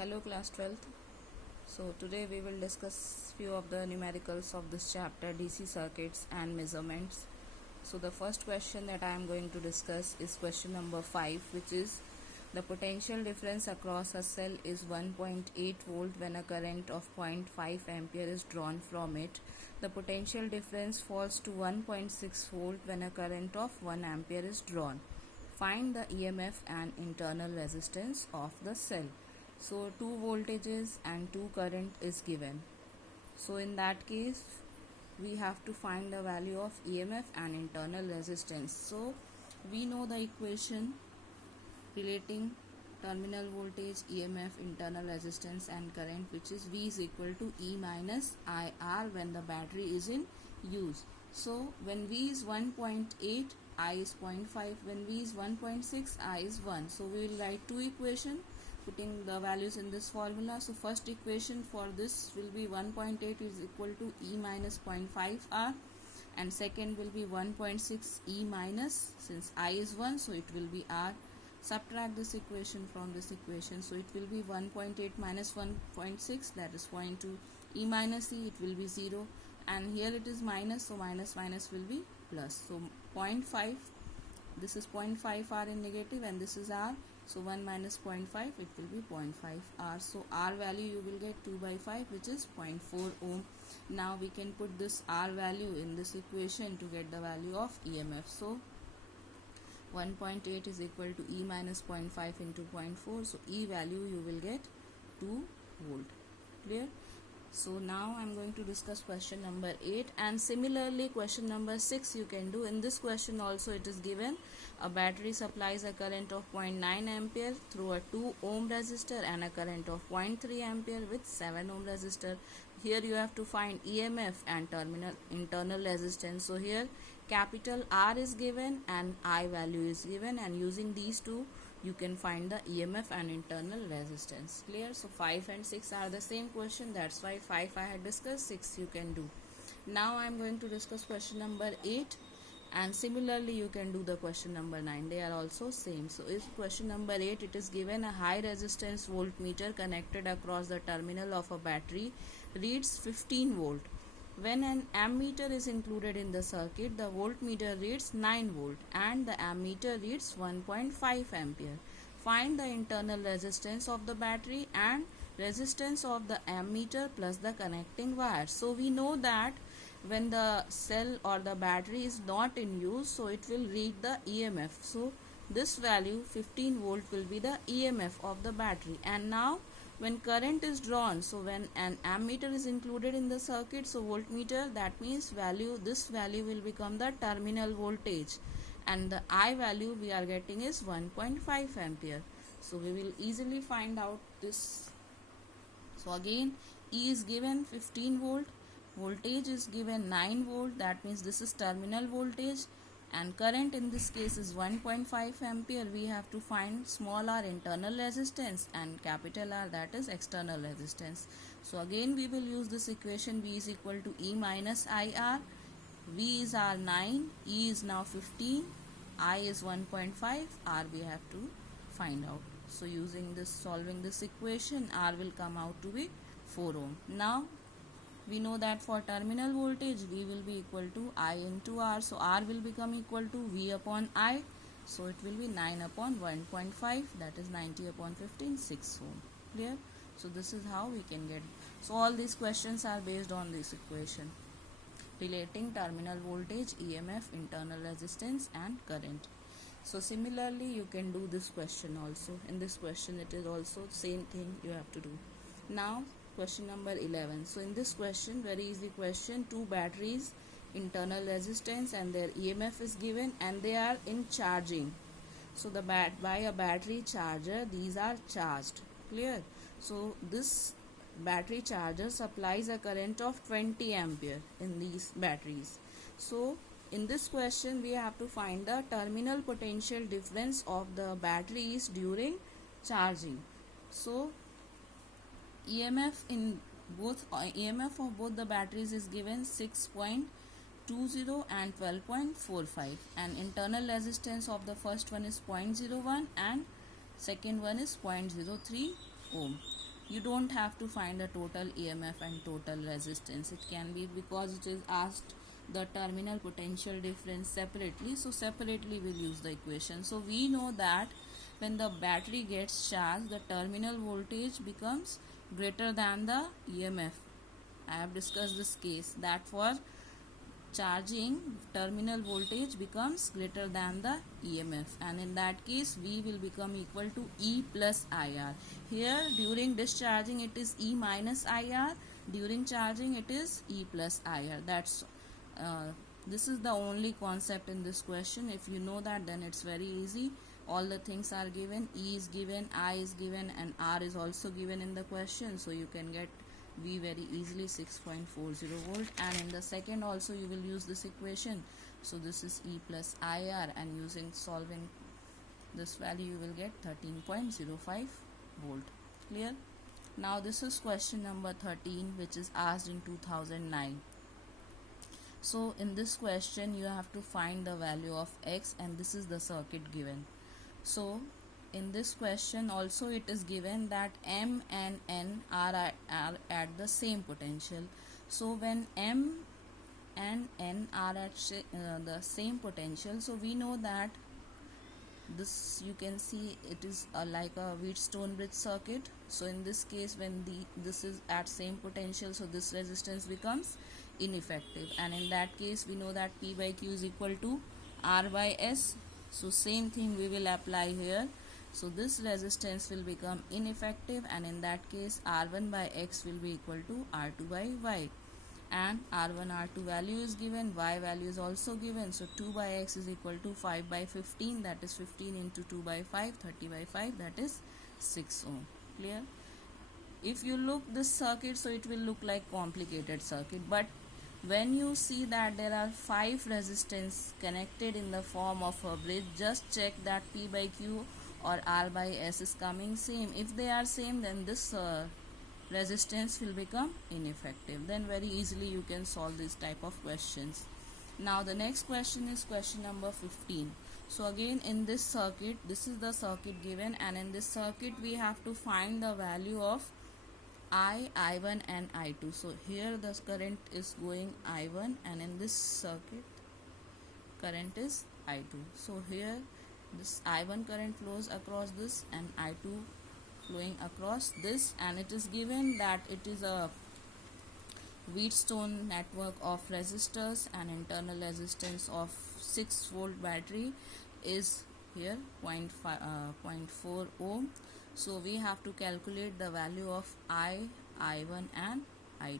Hello class 12th. So today we will discuss few of the numericals of this chapter, DC circuits and measurements. So the first question that I am going to discuss is question number 5, which is the potential difference across a cell is 1.8 volt when a current of 0.5 ampere is drawn from it. The potential difference falls to 1.6 volt when a current of 1 ampere is drawn. Find the EMF and internal resistance of the cell. So 2 voltages and 2 current is given. So in that case we have to find the value of EMF and internal resistance. So we know the equation relating terminal voltage, EMF, internal resistance and current, which is V is equal to E minus IR when the battery is in use. So when V is 1.8, I is 0.5. When V is 1.6, I is 1. So we will write two equations putting the values in this formula. So first equation for this will be 1.8 is equal to E minus 0.5 R, and second will be 1.6 E minus, since I is 1, so it will be R. Subtract this equation from this equation, so it will be 1.8 minus 1.6, that is 0.2. E minus E, it will be 0, and here it is minus, so minus minus will be plus. So 0.5, this is 0.5 R in negative and this is R. So 1 minus 0.5, it will be 0.5 R. So R value you will get 2 by 5, which is 0.4 ohm. Now we can put this R value in this equation to get the value of EMF. So 1.8 is equal to E minus 0.5 into 0.4. So E value you will get 2 volt. Clear? So now I am going to discuss question number 8, and similarly question number 6 you can do. In this question also it is given a battery supplies a current of 0.9 ampere through a 2 ohm resistor and a current of 0.3 ampere with 7 ohm resistor. Here you have to find EMF and internal resistance. So here capital R is given and I value is given, and using these two you can find the EMF and internal resistance. Clear? So 5 and 6 are the same question, that's why 5 I had discussed, 6 you can do. Now I am going to discuss question number 8, and similarly you can do the question number 9, they are also same. So is question number 8, it is given a high resistance voltmeter connected across the terminal of a battery reads 15 volt. When an ammeter is included in the circuit, the voltmeter reads 9 volt and the ammeter reads 1.5 ampere. Find the internal resistance of the battery and resistance of the ammeter plus the connecting wire. So we know that when the cell or the battery is not in use, so it will read the EMF. So this value 15 volt will be the EMF of the battery. And now when current is drawn, so when an ammeter is included in the circuit, so voltmeter, that means this value will become the terminal voltage, and the I value we are getting is 1.5 ampere. So we will easily find out this. So again E is given 15 volt, voltage is given 9 volt, that means this is terminal voltage, and current in this case is 1.5 ampere. We have to find small r internal resistance and capital R, that is external resistance. So again we will use this equation, V is equal to E minus IR. V is R 9, E is now 15, I is 1.5, R we have to find out. So using this, solving this equation, R will come out to be 4 ohm. Now we know that for terminal voltage V will be equal to I into R, so R will become equal to V upon I, so it will be 9 upon 1.5, that is 90 upon 15, 6 ohm. Clear? So this is how we can get. So all these questions are based on this equation relating terminal voltage, EMF, internal resistance and current. So similarly you can do this question also. In this question it is also same thing you have to do. Now question number 11. So in this question, very easy question, two batteries, internal resistance and their EMF is given, and they are in charging. So the by a battery charger, these are charged. Clear? So this battery charger supplies a current of 20 ampere in these batteries. So in this question we have to find the terminal potential difference of the batteries during charging. So EMF of both the batteries is given 6.20 and 12.45, and internal resistance of the first one is 0.01 and second one is 0.03 ohm. You don't have to find the total EMF and total resistance. It can be because it is asked the terminal potential difference separately, so separately we'll use the equation. So we know that when the battery gets charged, the terminal voltage becomes greater than the EMF. I have discussed this case that for charging, terminal voltage becomes greater than the EMF, and in that case V will become equal to E plus IR. Here during discharging it is E minus IR, during charging it is E plus IR. This is the only concept in this question. If you know that, then it's very easy. All the things are given, E is given, I is given, and R is also given in the question, so you can get V very easily, 6.40 volt. And in the second also you will use this equation, so this is E plus IR, and using solving this value you will get 13.05 volt. Clear? Now this is question number 13, which is asked in 2009. So in this question you have to find the value of X, and this is the circuit given. So in this question also it is given that M and N are at the same potential. So when M and N are at the same potential, so we know that this, you can see it is like a Wheatstone bridge circuit. So in this case, when this is at same potential, so this resistance becomes ineffective, and in that case we know that P by Q is equal to R by S. So same thing we will apply here. So this resistance will become ineffective, and in that case R1 by X will be equal to R2 by Y, and R1 R2 value is given, Y value is also given. So 2 by X is equal to 5 by 15, that is 15 into 2 by 5, 30 by 5, that is 6 ohm. Clear? If you look this circuit, so it will look like complicated circuit, but when you see that there are 5 resistance connected in the form of a bridge, just check that P by Q or R by S is coming same. If they are same, then this resistance will become ineffective. Then very easily you can solve this type of questions. Now the next question is question number 15. So again in this circuit, this is the circuit given, and in this circuit we have to find the value of I1 and I2. So here the current is going I1, and in this circuit current is I2. So here this I1 current flows across this and I2 flowing across this, and it is given that it is a Wheatstone network of resistors, and internal resistance of 6 volt battery is here 0.4 ohm. So we have to calculate the value of I1 and I2,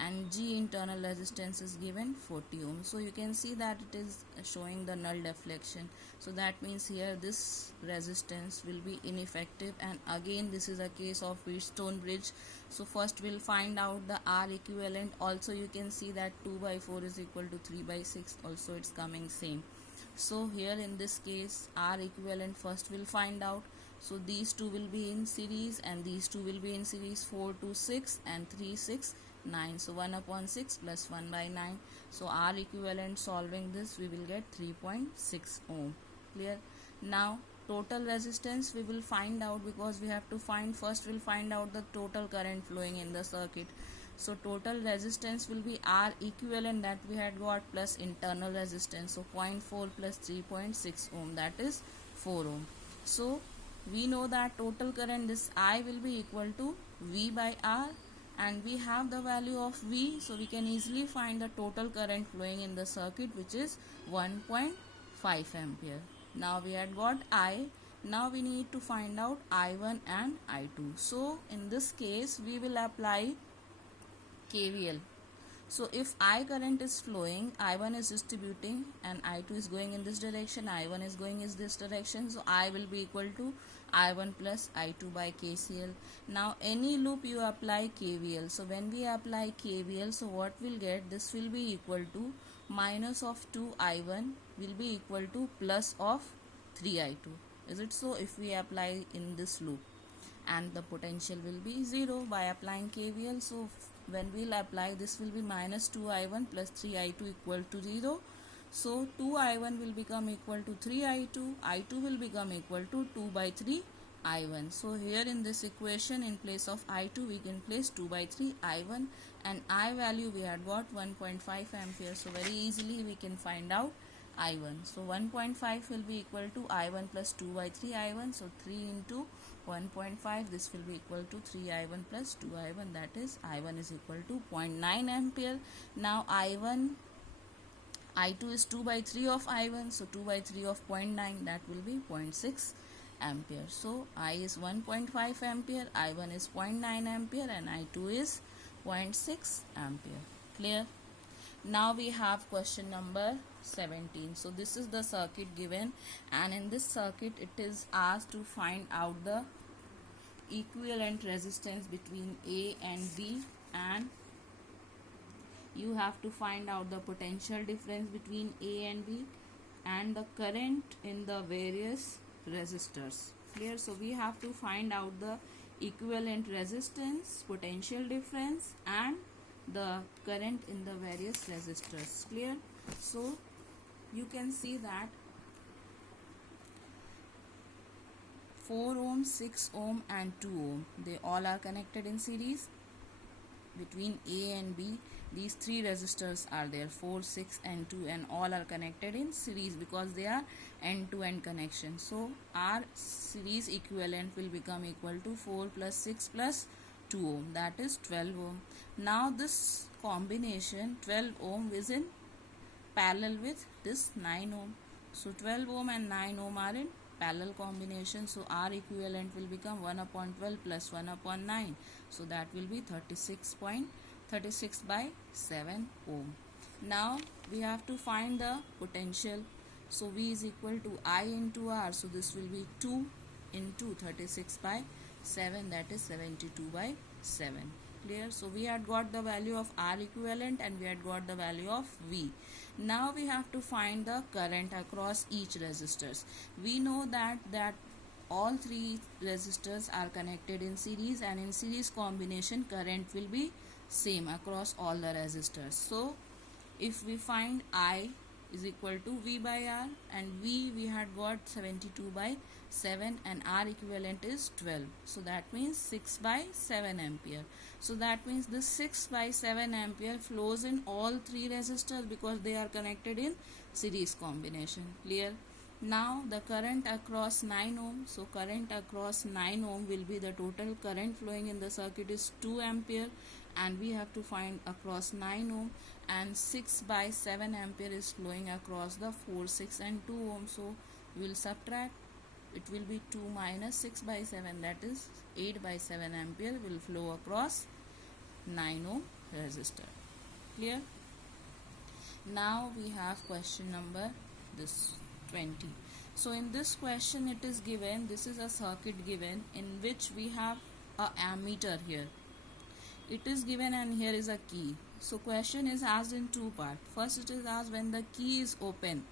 and G internal resistance is given 40 ohm. So you can see that it is showing the null deflection, so that means here this resistance will be ineffective. And again this is a case of Wheatstone bridge, so first we'll find out the R equivalent. Also you can see that 2 by 4 is equal to 3 by 6, also it's coming same. So here in this case R equivalent first we'll find out. So these two will be in series, and these two will be in series, 4 to 6 and 3 6 9. So 1 upon 6 plus 1 by 9. So R equivalent, solving this we will get 3.6 ohm. Clear? Now total resistance we will find out, because we have to find, first we'll find out the total current flowing in the circuit. So total resistance will be R equivalent that we had got plus internal resistance. So 0.4 plus 3.6 ohm, that is 4 ohm. So we know that total current, this I will be equal to V by R, and we have the value of V, so we can easily find the total current flowing in the circuit, which is 1.5 ampere. Now we had got I. Now we need to find out I1 and I2. So in this case we will apply KVL. So if I current is flowing, I1 is distributing, and I2 is going in this direction, I1 is going in this direction, so I will be equal to I1 plus I2 by KCL. Now any loop you apply KVL. So when we apply KVL, so what we'll get, this will be equal to minus of 2I1 will be equal to plus of 3I2. Is it so? If we apply in this loop, and the potential will be 0 by applying KVL. So when we'll apply, this will be minus 2I1 plus 3I2 equal to 0. So 2I1 will become equal to 3I2, I2 will become equal to 2 by 3 I1. So here in this equation, in place of I2 we can place 2 by 3 I1, and I value we had got 1.5 ampere. So very easily we can find out I1. So 1.5 will be equal to I1 plus 2 by 3 I1. So 3 into 1.5, this will be equal to 3 I1 plus 2 I1, that is I1 is equal to 0.9 ampere. Now I2 is 2 by 3 of I1, so 2 by 3 of 0.9, that will be 0.6 ampere. So I is 1.5 ampere, I1 is 0.9 ampere, and I2 is 0.6 ampere. Clear? Now we have question number 17. So this is the circuit given, and in this circuit it is asked to find out the equivalent resistance between A and B, and you have to find out the potential difference between A and B and the current in the various resistors. Clear? So we have to find out the equivalent resistance, potential difference, and the current in the various resistors. Clear? So you can see that 4 ohm, 6 ohm and 2 ohm, they all are connected in series. Between A and B, these three resistors are there, 4, 6 and 2, and all are connected in series because they are end-to-end connection. So our series equivalent will become equal to 4 plus 6 plus 2 ohm, that is 12 ohm. Now this combination 12 ohm is in parallel with this 9 ohm. So 12 ohm and 9 ohm are in parallel combination. So R equivalent will become 1 upon 12 plus 1 upon 9. So that will be 36 by 7 ohm. Now we have to find the potential. So V is equal to I into R. So this will be 2 into 36 by 7, that is 72 by 7. Clear? So we had got the value of R equivalent and we had got the value of V. Now we have to find the current across each resistors. We know that all three resistors are connected in series, and in series combination current will be same across all the resistors. So if we find I is equal to V by R, and V we had got 72 by 7 and R equivalent is 12. So that means 6 by 7 ampere. So that means this 6 by 7 ampere flows in all three resistors because they are connected in series combination. Clear? Now the current across 9 ohm. So current across 9 ohm will be, the total current flowing in the circuit is 2 ampere, and we have to find across 9 ohm, and 6 by 7 ampere is flowing across the 4, 6 and 2 ohm. So we will subtract, it will be 2 minus 6 by 7, that is 8 by 7 ampere will flow across 9 ohm resistor. Clear? Now we have question number 20. So in this question it is given, this is a circuit given in which we have a ammeter here. It is given and here is a key. So question is asked in two parts. First it is asked when the key is open,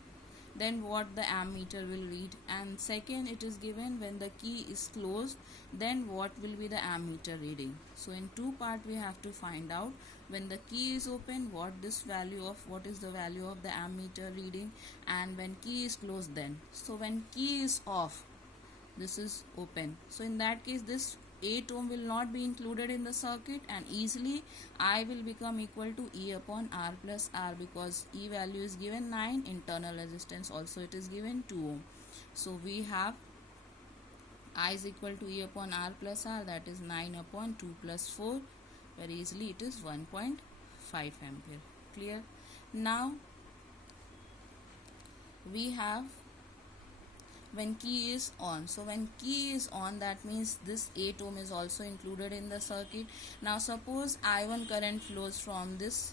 then what the ammeter will read, and second it is given when the key is closed, then what will be the ammeter reading. So in two part we have to find out when the key is open what is the value of the ammeter reading, and when key is closed then. So when key is off, this is open. So in that case this 8 ohm will not be included in the circuit, and easily I will become equal to E upon R plus R, because E value is given 9, internal resistance also it is given 2 ohm. So we have I is equal to E upon R plus R, that is 9 upon 2 plus 4. Very easily it is 1.5 ampere. Clear? Now we have when key is on. So when key is on, that means this 8 ohm is also included in the circuit. Now suppose I1 current flows from this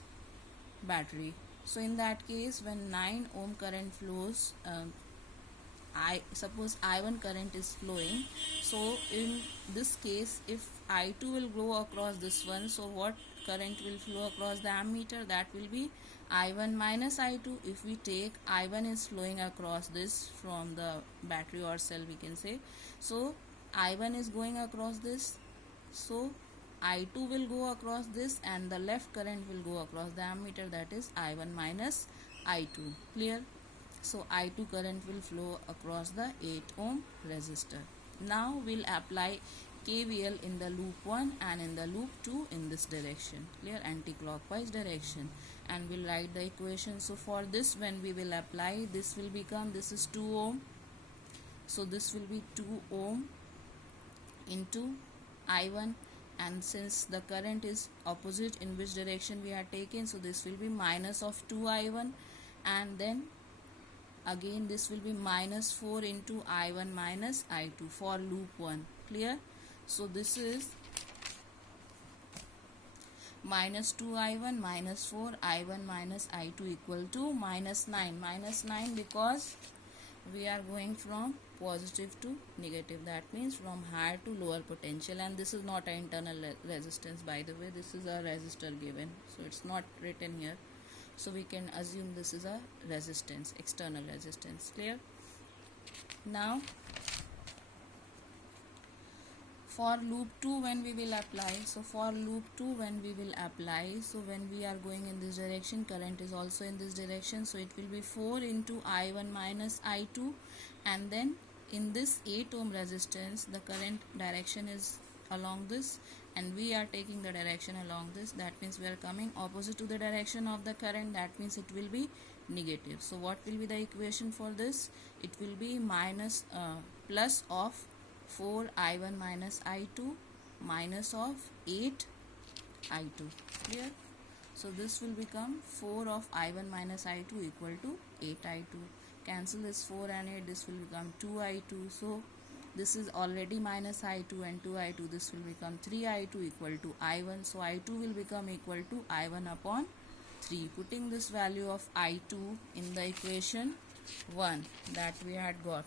battery. So in that case when 9 ohm current flows, suppose I1 current is flowing. So in this case if I2 will go across this one, so what current will flow across the ammeter? That will be I1 minus I2. If we take I1 is flowing across this from the battery or cell, we can say, so I1 is going across this, so I2 will go across this, and the left current will go across the ammeter, that is I1 minus I2. Clear? So I2 current will flow across the 8 ohm resistor. Now we'll apply KVL in the loop 1 and in the loop 2 in this direction, clear, anti-clockwise direction, and we'll write the equation. So for this, when we will apply, this will become, this is 2 ohm, so this will be 2 ohm into I1, and since the current is opposite in which direction we are taking, so this will be minus of 2I1, and then again this will be minus 4 into I1 minus I2 for loop 1, clear. So this is minus 2I1 minus 4 I1 minus I2 equal to minus 9. Minus 9 because we are going from positive to negative, that means from higher to lower potential, and this is not an internal resistance, by the way, this is a resistor given, so it's not written here, so we can assume this is a resistance, external resistance, clear. Now for loop 2 when we will apply, so for loop 2 when we will apply, so when we are going in this direction, current is also in this direction, so it will be 4 into I1 minus I2, and then in this 8 ohm resistance the current direction is along this and we are taking the direction along this, that means we are coming opposite to the direction of the current, that means it will be negative. So what will be the equation for this? It will be minus plus of 4 I1 minus I2 minus of 8 I2, clear. So this will become 4 of I1 minus I2 equal to 8 I2. Cancel this 4 and 8, this will become 2 I2. So this is already minus I2 and 2 I2, this will become 3 I2 equal to I1. So I2 will become equal to I1 upon 3. Putting this value of I2 in the equation 1 that we had got,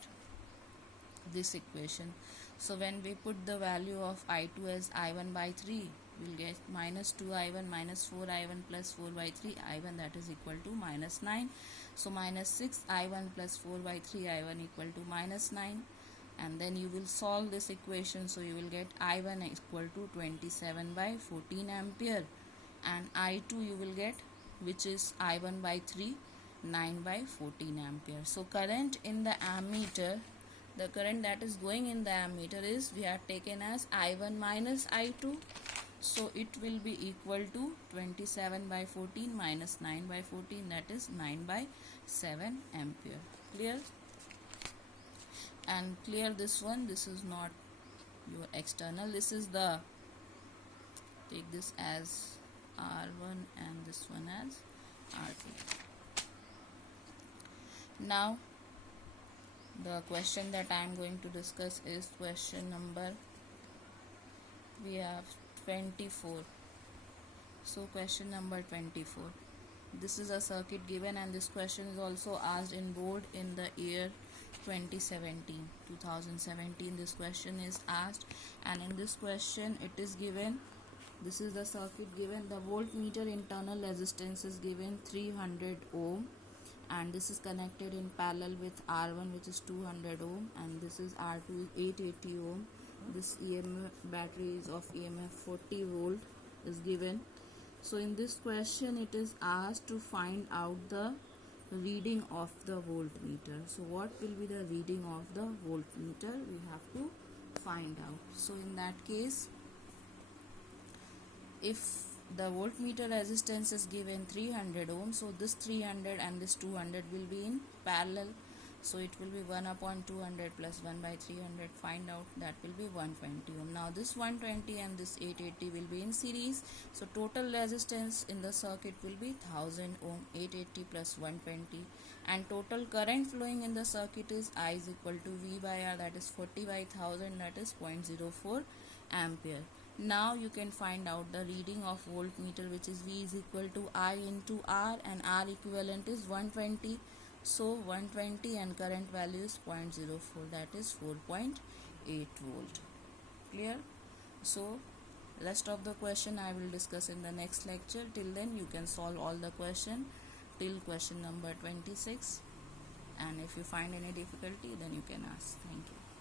this equation. So when we put the value of I2 as I1 by 3, we'll get minus 2I1 minus 4I1 plus 4 by 3 I1, that is equal to minus 9. So minus 6I1 plus 4 by 3 I1 equal to minus 9, and then you will solve this equation, so you will get I1 equal to 27 by 14 ampere, and I2 you will get, which is I1 by 3, 9 by 14 ampere. So current in the ammeter, the current that is going in the ammeter is, we have taken as I1 minus I2, so it will be equal to 27 by 14 minus 9 by 14, that is 9 by 7 ampere, clear. And clear this one, this is not your external, this is the, take this as R1 and this one as R2. Now the question that I am going to discuss is question number, we have 24. So question number 24, this is a circuit given, and this question is also asked in board in the year 2017. This question is asked, and in this question it is given, this is the circuit given, the voltmeter internal resistance is given 300 ohm, and this is connected in parallel with R1 which is 200 ohm, and this is R2 is 880 ohm. This EMF battery is of EMF 40 volt is given. So in this question it is asked to find out the reading of the voltmeter. So what will be the reading of the voltmeter, we have to find out. So in that case, if the voltmeter resistance is given 300 ohm, so this 300 and this 200 will be in parallel, so it will be 1 upon 200 plus 1 by 300, find out, that will be 120 ohm. Now this 120 and this 880 will be in series, so total resistance in the circuit will be 1000 ohm, 880 plus 120, and total current flowing in the circuit is I is equal to V by R, that is 40 by 1000, that is 0.04 ampere. Now you can find out the reading of voltmeter, which is V is equal to I into R, and R equivalent is 120. So 120 and current value is 0.04, that is 4.8 volt. Clear? So rest of the question I will discuss in the next lecture. Till then you can solve all the question till question number 26, and if you find any difficulty then you can ask. Thank you.